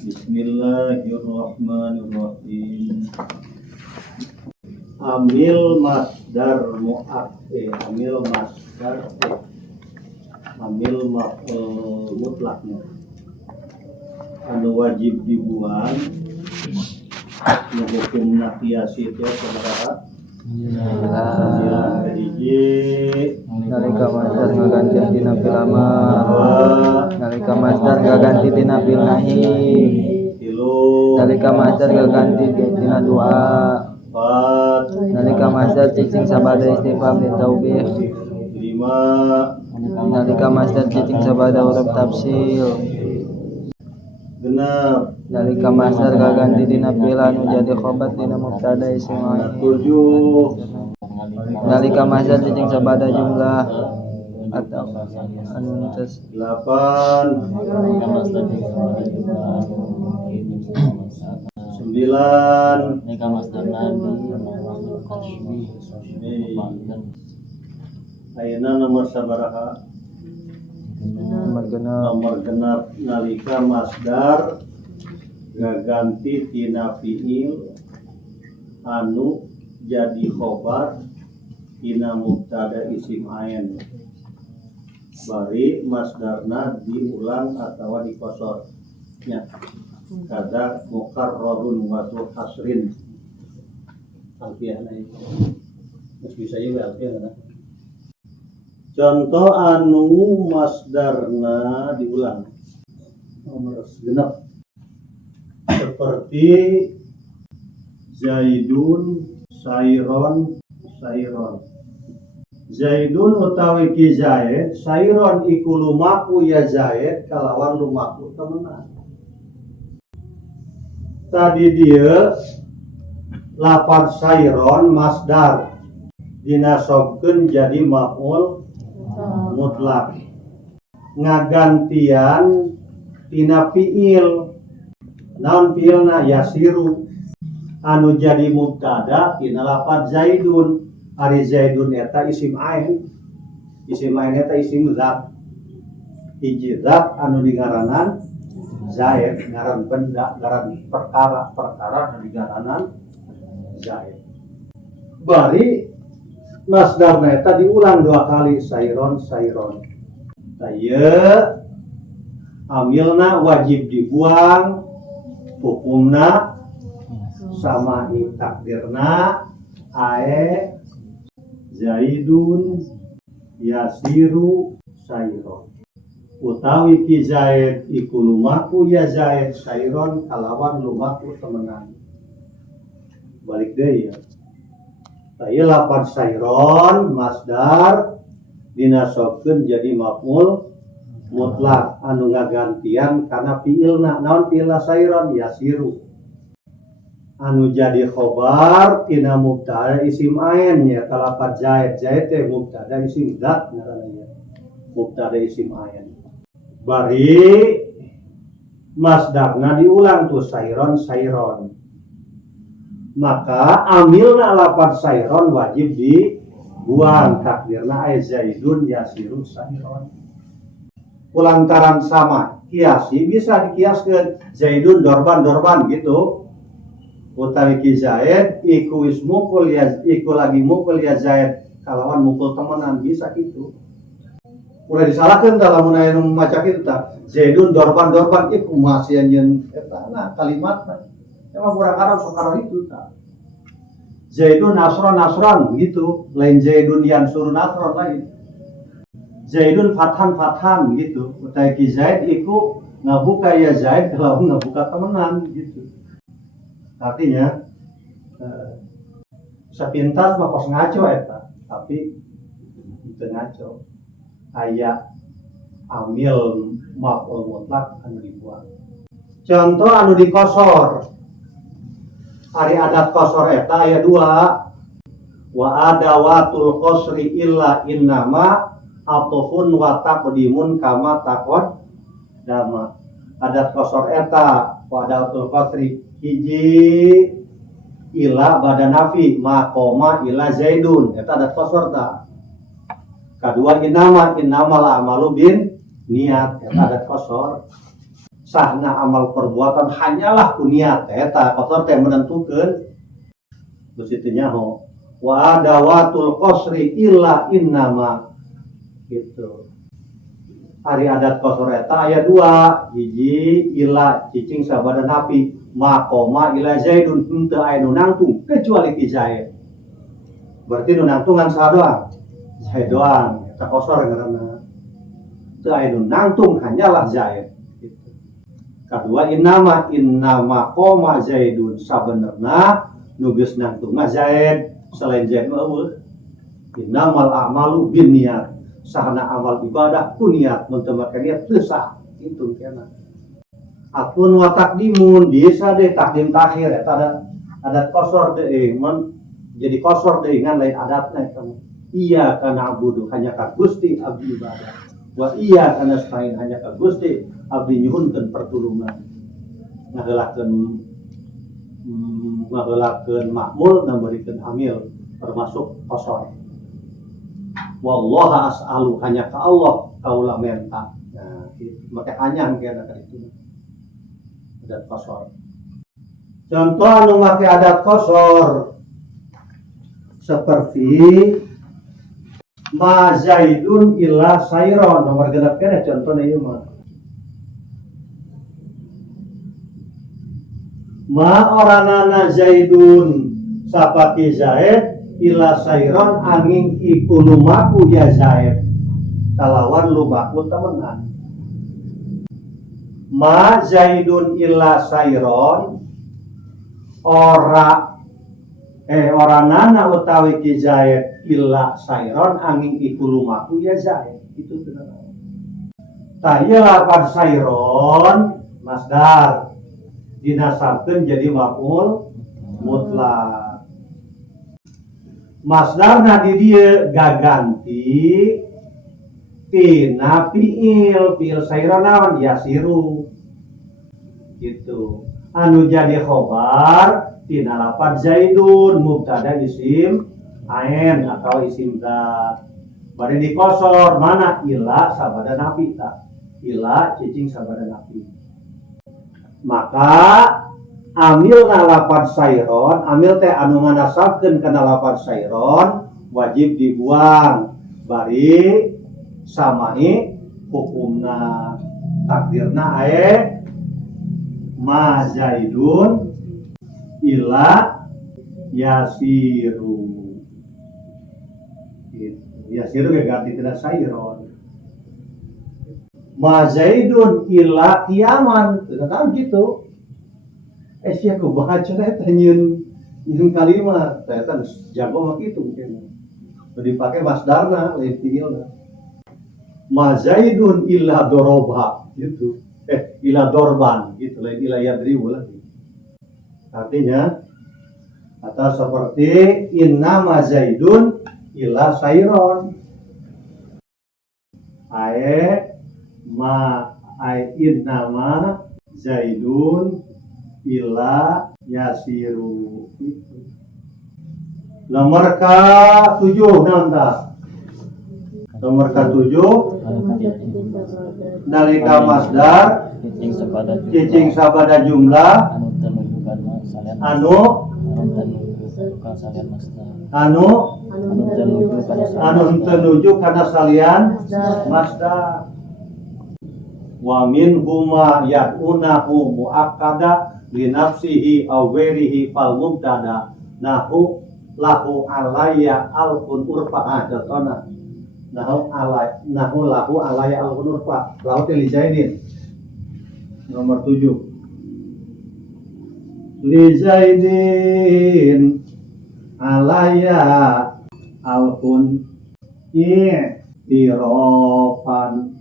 Bismillahirrahmanirrahim. Amil masdar mu'akkid, amil masdar amil maf'ul mutlaknya anu wajib dibuang nu hukumna qiyas itu sabaraha nalika masdar ngaganti tina fil amar nalika masdar ngaganti tina fil nahi nalika masdar ngaganti tina doa nalika masdar cicing sabada istifham li taubih nalika masdar cicing sabada huruf tafsil genep nalika masdar ngaganti tina fi'il anu jadi khobar tina mubtada isim ain nalika masdar cicing sabada jumlah atau anu tes 8 9 nalika masdar nadi ayeuna nomor sabaraha nomor genap nalika masdar gaganti tina fi'il anu jadi khobar tina mubtada isim ain bari masdarna diulang atau dikosor nya kada mukarrarun wa hasrin alfiah itu geus bisa ieu alfiah na. Contoh anu masdarna diulang nomor genep seperti Zaidun Sairon Zaidun utawi ki Zaid Sairon iku lumaku ya Zaid kalawan lumaku temenan tadi dia lafaz Sairon masdar dinasobkeun jadi maf'ul mutlak ngagantian tina fi'il naon fi'ilna yasiru anu jadi mubtada tina lafaz Zaidun ari Zaidun eta isim ain eta isim zat hiji zat anu digaranan Zaid ngaran benda ngaran perkara anu digaranan Zaid bari masdarna eta diulang 2 kali Sairon taya amilna wajib dibuang hukumna samahi takdirna ae Zaidun yasiru Sairon utawi ki Zaid iku lumaku ya Zaid Sairon kalawan lumaku temenan balik deui ya taya lafaz Sairon masdar dinasobkeun jadi maf'ul mutlak anu ngagantian kana fi'ilna naon fi'ilna Sairon yasiru anu jadi khobar tina mubtada isim ain nya lafaz Zaid teh mubtada isim zat ngaranna mubtada isim ain bari masdarna diulang tuh Sairon maka amilna lafaz Sairon wajib dibuang takdirna ay Zaidun yasiru Sairon kulantaran sama kiasi bisa dikiaskeun Zaidun dorban gitu utawi ki Zaid iku ismukul ya iku lagi mukul ya Zaid kalawan mukul temenan bisa gitu udah disalahkeun dalam aya nu maca kitu tah Zaidun dorban iku masih nyeun eta nah kalimatna emang kurang Arab sekarang itu tah Zaidun nasron gitu lain Zaidun yansur nasron lain Zaidun fathan gitu utawi ki Zaid iku ngabuka ya Zaid kalau ngabuka temenan gitu artinya sepintas mah kos ngaco eta tapi itu ngaco aya amil maf'ul mutlak anu dibuang contoh anu dikosor ari adat kosor eta aya 2 wa adawatul qasri illa innama atufun wa taqdimun kama taqad dama adat kosor eta wa adawatul qasri hiji ila badanafi maqoma ila Zaidun eta adat kosor ta kedua innamal a'malu bin niat eta adat kosor sahna amal perbuatan hanyalah kuniat eta kosor teh menentukeun begitu nyaho wa adawatul qasri illa innama gitu. Hari adat kosor eta aya 2 hiji ila cicing sabada napi makoma ila zaidun henteu aya nu nangtung kecuali ki Zaid. Berarti nu nangtungan saha doang? Zaid doang. Eta kosor ngaranna. Teu aya nu nangtung hanyalah Zaid. Gitu. Kadua innama qoma Zaidun sabenerna nu geus nangtung mah Zaid, selain Zaid mah eueuh. Innamal a'malu binniyat. Sahana amal ibadah ku niat mun teu make niat teu sah. Kitu kana. Apun wa takdimun bisa deh takdim takhir eta adat kosor deui mun jadi kosor deui ngan lain adatna eta. Iya kana abudu hanya ka Gusti abdi ibadah. Wa iya kana stain hanya ka Gusti abdi nyuhunkeun pertulungan. Ngaheulakeun makmul ngabeurekeun amil termasuk kosor. Wallaha as'alu hanya ka Allah kaula minta. Nah, make anyang kana ka ditu. Adat kosor. Contoh anu make adat kosor seperti ma Zaidun illa sayron nomor genep kene contohna ieu mah. Ma oranana Zaidun sapati Zaid ila sayron angin iku lumaku ya Zaid kalawan lumaku temenan. Ma Zaidun ila sayron oranana utawi ki Zaid ila sayron angin iku lumaku ya Zaid itu benar. Tah ieu lafaz sayron masdar dinasabkeun jadi maf'ul mutlak. Masdarna di dieu gaganti tina fiil sayron naon yasiru gitu. Anu jadi khobar tina lafaz Zaidun mubtada isim ain atau isim dzat. Bari dikosor mana ila sabada nafi ta. Ila cicing sabada nafi. Maka amilna lafaz sayron, amil teh anu nganasabkeun kana lafaz sayron wajib dibuang. Bari samai hukumna takdirna ae ma Zaidun ila yasiru. Gitu. Yasiru ge ganti tina sayron. Ma Zaidun ila kiaman, kan gitu. Sia ku baca eta nyeun kalimat, eta jago mah kitu mungkin. Dipake masdarna lain fiilna. Ma Zaidun ila doroba gitu. Ila dorban gitu lain ila yadribu lagi. Artinya atau seperti inna ma Zaidun ila sayron. Inna ma Zaidun ila yasiru. Nomor ke-7 nanta. Nomor ke-7 nalika masdar cicing sabada jumlah anu tenuju kana salian masdar. Wa min huma ya'unahu muakkada li nafsihi aw ghairihi fal mubtada nahu lahu alayya alfun urfa contohna nahu lahu alayya alfun urfa lahu li Zaidin. Nomor 7 li Zaidin alayya alfun irofan.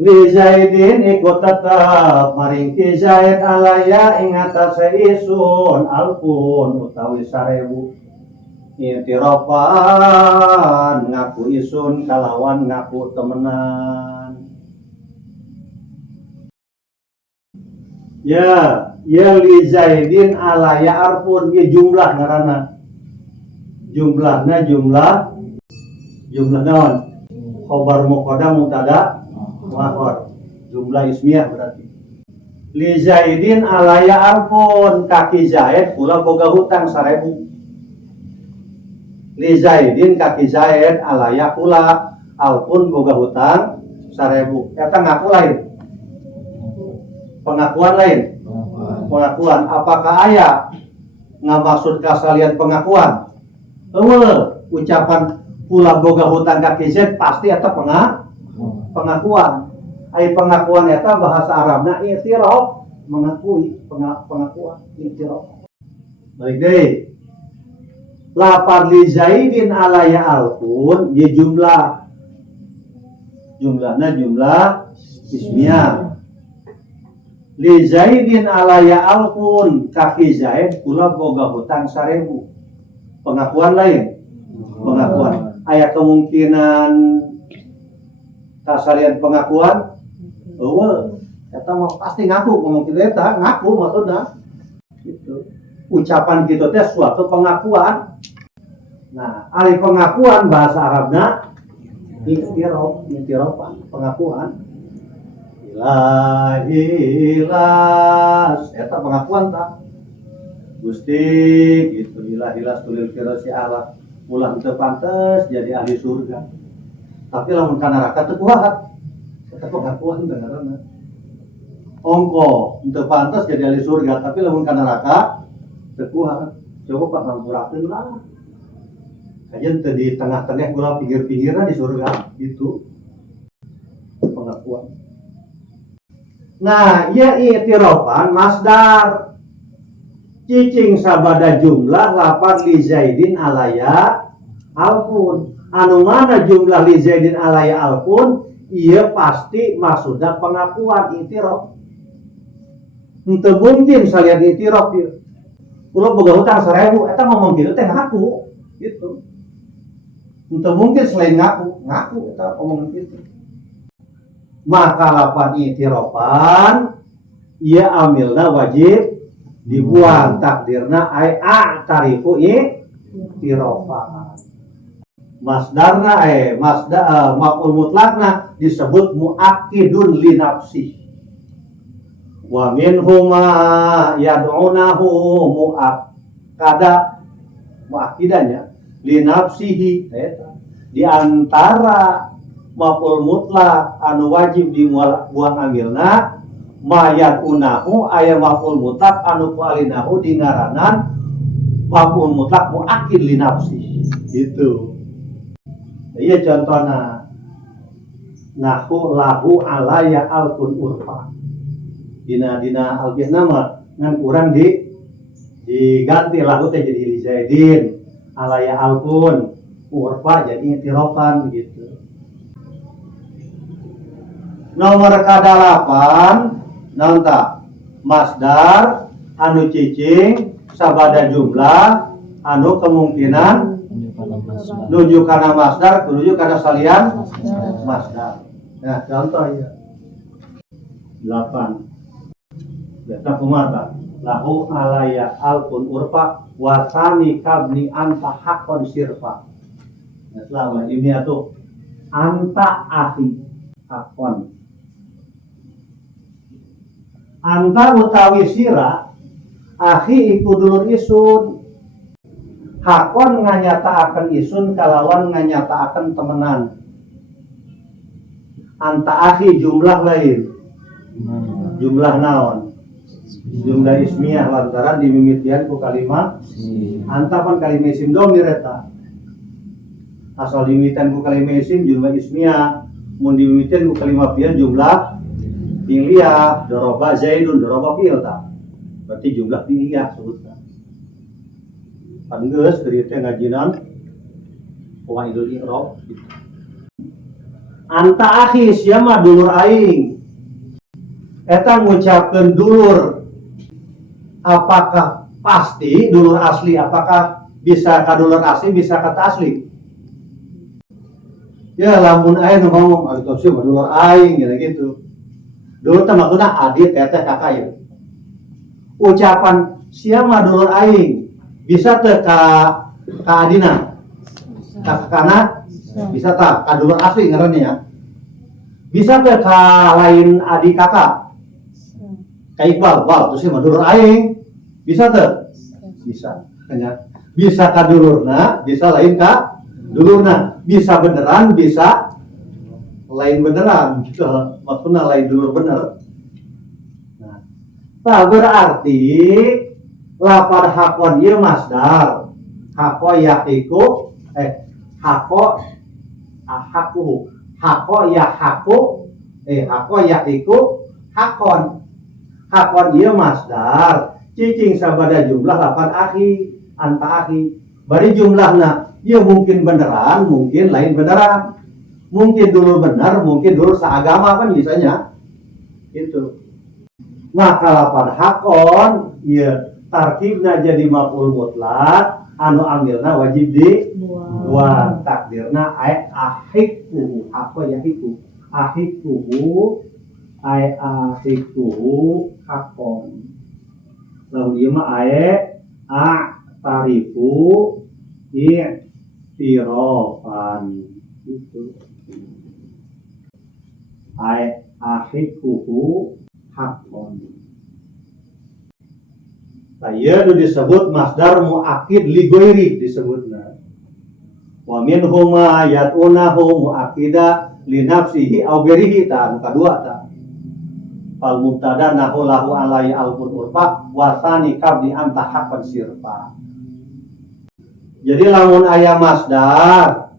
Li Zaidin ikut tetap maring ki Zaid alaya ing atase isun alfun utawi 1000 itirofan ngaku isun kalawan ngaku temenan. Ya li Zaidin alaya arfun ieu jumlah ngaranna. Jumlahna jumlah naon? Khobar muqaddam mubtada muakhar. jumlah ismiyah berarti. Li Zaidin alaya alfun, kaki Zaid pula boga hutang 1000. Li Zaidin kaki Zaid alaya pula alfun boga hutang 1000. Eta ngaku lain. Pengakuan lain. Pengakuan apakah aya ngamaksud kasalian pengakuan? Ucapan pula boga hutang kaki Zaid pasti eta pengakuan. Ai pengakuan eta bahasa Arabna i'tiraf, mengakui, pengakuan i'tiraf. Baik deui. Lapar li Zaidin alaya alfun ye jumlah. Jumlahna jumlah ismiyah. Li Zaidin alaya alfun, kaki Zaid kula boga hutang 1000. Pengakuan lain. Pengakuan. Aya kemungkinan kasalian pengakuan? Eta mah pasti ngaku, kemungkinan eta ngaku maksudna. Gitu. Ucapan kitu teh suatu pengakuan. Nah, ari pengakuan bahasa Arabna i'tiraf, pengakuan. Ilahilas, eta pengakuan tak? Gusti gitu, ilahilas tulil firasi Allah. Ulah teu pantes jadi ahli surga. Tapi lamun ka neraka teu kuat. Eta pengakuan dengaranna. Ongko teu pantes jadi ahli surga, tapi lamun ka neraka teu kuat. Coba Pak ngampurakeun lah. Kajian teu di tengah-tengah gula pinggir-pinggirna di surga itu pengakuan. Nah, ya i'tirafan masdar. Cicing sabada jumlah lapar li Zaidin alaya alfun. Anu mana jumlah li Zaidin alaya alfun, iya pasti maksudnya pengakuan i'tiraf. Henteu mungkin salian i'tiraf ieu. Kulo boga hutang 1000, eta ngomong kitu teh ngaku gitu. Henteu mungkin selain ngaku eta omongan kitu. Maka lapan i'tirafan ia amilna wajib dibuang, takdirna ai a'tarifu i'tirafan. Masdarna maf'ul mutlakna disebut muakkidun li nafsi. Wa minhuma yad'unahu muakkada, muakkidannya li nafsihi. Di antara maf'ul mutlak anu wajib dibuang amilna mayat unahu aya maf'ul mutlak anu qalinahu di ngaranan maf'ul mutlak muakkid li nafsi gitu. Iya contohna nahu lahu alaya alfun urfa. Dina alfiyahna mah ngan kurang diganti lahu teh jadi li Zaidin alaya alfun urfa jadi i'tirafan gitu. Nomor kadalapan nanta masdar anu cicing sabada jumlah anu kemungkinan nuju kana masdar nuju kana salian masdar. Nah contoh ya 8 beta kumata lahu alaya alfun urfa wasani kabni anta hakon sirfa. Nah selama ini tuh anta akhi hakon. Anta utawi sira akhi iku dulur isun. Hakon nganyataaken isun kalawan nganyataaken temenan. Anta akhi jumlah lain. Jumlah naon? Jumlah ismiyah lantaran dimimitian ku kalimat anta pan kalimat isim domir eta. Asal dimimitian ku kalimat isim jumlah ismiyah, mun dimimitian ku kalimat fi'il jumlah fi'liyah. Doroba Zaidun doroba fi'il ta. Berarti jumlah fi'liyah sebutna. Panggeus dari teh ngajinan qawaidul i'rab. Anta akhi sia mah dulur aing. Eta ngucapkeun dulur. Apakah pasti dulur asli? Apakah bisa ka dulur asli, bisa kata asli? Ya lamun aing ngomong atuh sia mah dulur aing gitu. Dulur teh maksudna adik, teteh, kakak ya. Ucapan sia mah dulur aing bisa teu ka adina kakana bisa tak ka dulur asli ngaranna ya. bisa teh ka lain adik kakak ka Iqbal terus mah dulur aing bisa teh bisa hanya bisa ka dulurna bisa lain ka dulurna bisa beneran bisa lain beneran gitu maksudnya lain dulur bener. Nah, tak berarti lapar hakon ieu masdar hako yakiku hako hako yakiku hakon ieu masdar cicing sabada jumlah lapan anta akhi bari jumlahna ieu mungkin beneran mungkin lain beneran mungkin dulur benar mungkin dulur seagama kan bisanya gitu. Maka lapan hakon ieu tarkibna jadi maf'ul mutlak anu amilna wajib di buang takdirna ahikuhu apa ya hiku ahikuhu ahikuhu hakon lalu dia mah tarifu tirofan itu ahikuhu hakon. Saya itu disebut masdar mu'akid li ghairi disebutna. Wa minhum ma yatunahu mu'akida li nafsihi aw ghairihi ta anu kadua ta. Fal mubtada nahu lahu alai alfun urfa wa tsani qabli anta haqqan sirfa. Jadi lamun aya masdar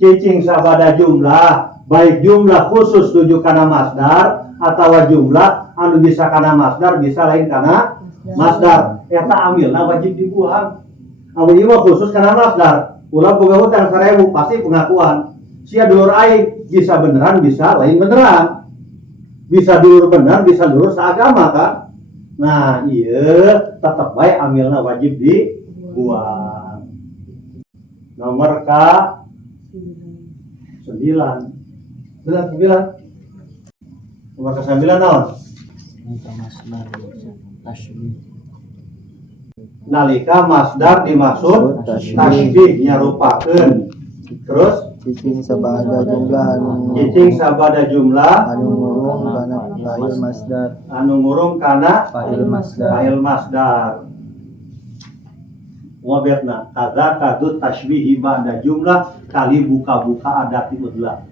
cicing sabada jumlah baik jumlah khusus tuju kana masdar atawa jumlah anu bisa kana masdar bisa lain kana masdar eta amilna wajib dibuang. Amun ieu khusus kana masdar. Ulah boga hutang 1000 pasti pengakuan. Sia dulur aing bisa beneran bisa lain beneran. Bisa dulur bener bisa dulur seagama kan. Nah, ieu tetep bae amilna wajib dibuang. Nomor ka 9. Benar 9. Nomor ke 9 naon? Nalika masdar dimaksud tasybih nyarupakeun terus cicing sabada jumlah anu ngurung kana fa'il masdar wabetna kadza kadut tasybih ba'da jumlah kali buka-buka adati udlah.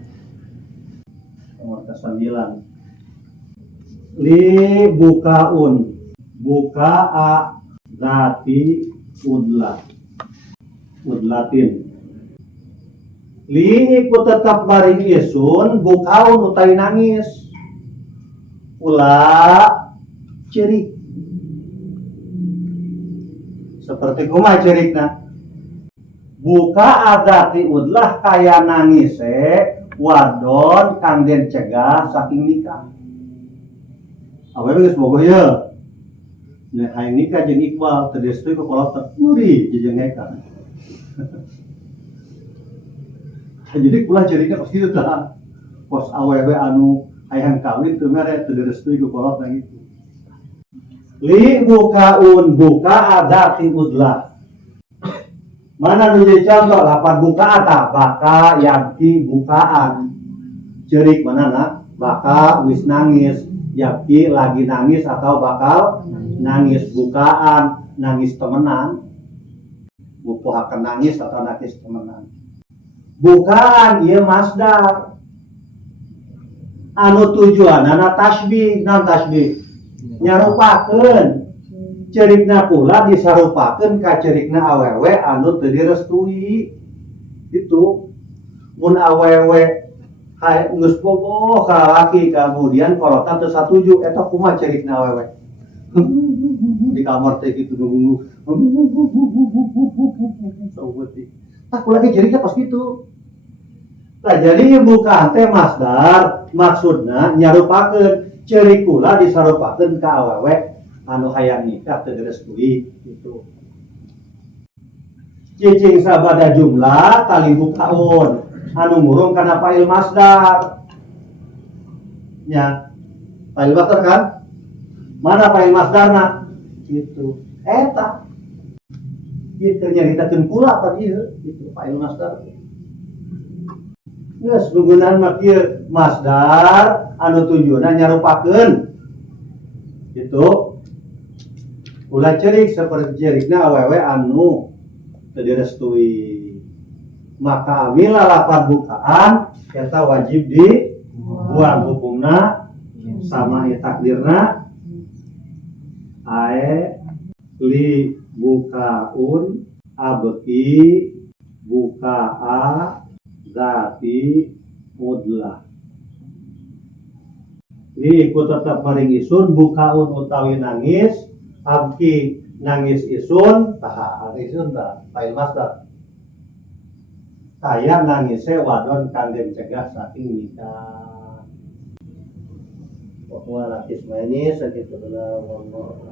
Nomor ke 9 li bukaun bukaa zati udlatin li iku tetap baring isun bukaun utai nangis ulah cerik seperti kumaha cerikna buka azati udlah kaya nangise wadon kang den cegah saking nikah. Awewe geus bogoh ye. Nya hayang nikah jeung Iqbal teu deusteu ku kolot tepuri jeung eka. Jadi kula cerita pas kitu tah. Pos awewe anu hayang kawin teu mere teu deusteu ku kolot na gitu. Li bukaun buka adzati udlah. Mana nu jadi contoh lapan buka ata baka yabki bukaan. Cerik manana baka wis nangis yabki lagi nangis atau bakal nangis bukaan nangis temenan bukuhakan nangis atau nangis temenan bukaan ieu masdar anu tujuanna tasybih naon tasybih nyarupakeun cerikna pula disarupakeun ka cerikna awewe anu teu direstui itu mun awewe geus bogoh ka laki kemudian kolotan teu satuju eta kumaha cerikna awewe di kamar teh kitu nunggu saueuti tak lagi cerikna pas kitu. Nah jadi bukan teh masdar maksudna nyarupakeun cerik kula disarupakeun ka awewe anu hayang nikah teu direstui gitu. Cicing sabada jumlah tali bukaun anu ngurung kana fa'il masdar nya fa'il masdar kan mana fa'il masdarna gitu eta kitu nyaritakeun pula tadi ieu gitu fa'il masdar Geus penggunaan mah kieu masdar anu tujuna nyarupakeun. Itu ulah cerik seperti cerikna awewe anu teu direstui. Maka amila lafaz bukaan eta wajib dibuang hukumna sama takdirna ae li bukaun abki bukaa zati mudlah li ku tetap maring isun bukaun utawi nangis abki nangis isun taha isun ta fa'il masdar saya nangisnya wadon kangge cegah saking nikah. Pokoknya laki semuanya segitu dulu.